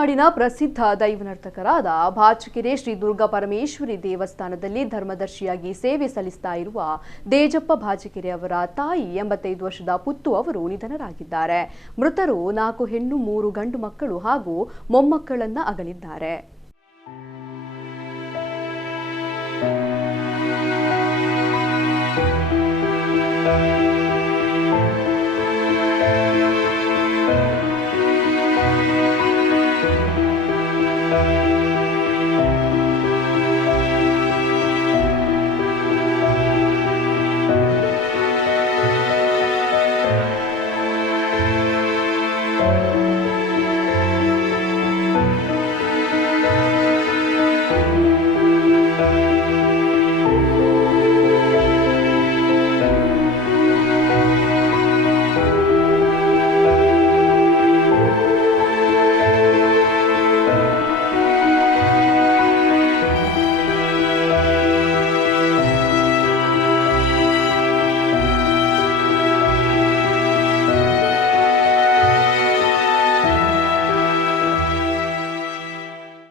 ಮಲೆನಾಡಿನ ಪ್ರಸಿದ್ಧ ದೈವನರ್ತಕರಾದ ಭಾಚಕೆರೆ ಶ್ರೀ ದುರ್ಗಾ ಪರಮೇಶ್ವರಿ ದೇವಸ್ಥಾನದಲ್ಲಿ ಧರ್ಮದರ್ಶಿಯಾಗಿ ಸೇವೆ ಸಲ್ಲಿಸ್ತಾ ಇರುವ ದೇಜಪ್ಪ ಭಾಚಕೆರೆ ಅವರ ತಾಯಿ 85 ವರ್ಷದ ಪುತ್ತು ಅವರು ನಿಧನರಾಗಿದ್ದಾರೆ. ಮೃತರು 4 ಹೆಣ್ಣು 3 ಗಂಡು ಮಕ್ಕಳು ಹಾಗೂ ಮೊಮ್ಮಕ್ಕಳನ್ನ ಅಗಲಿದ್ದಾರೆ.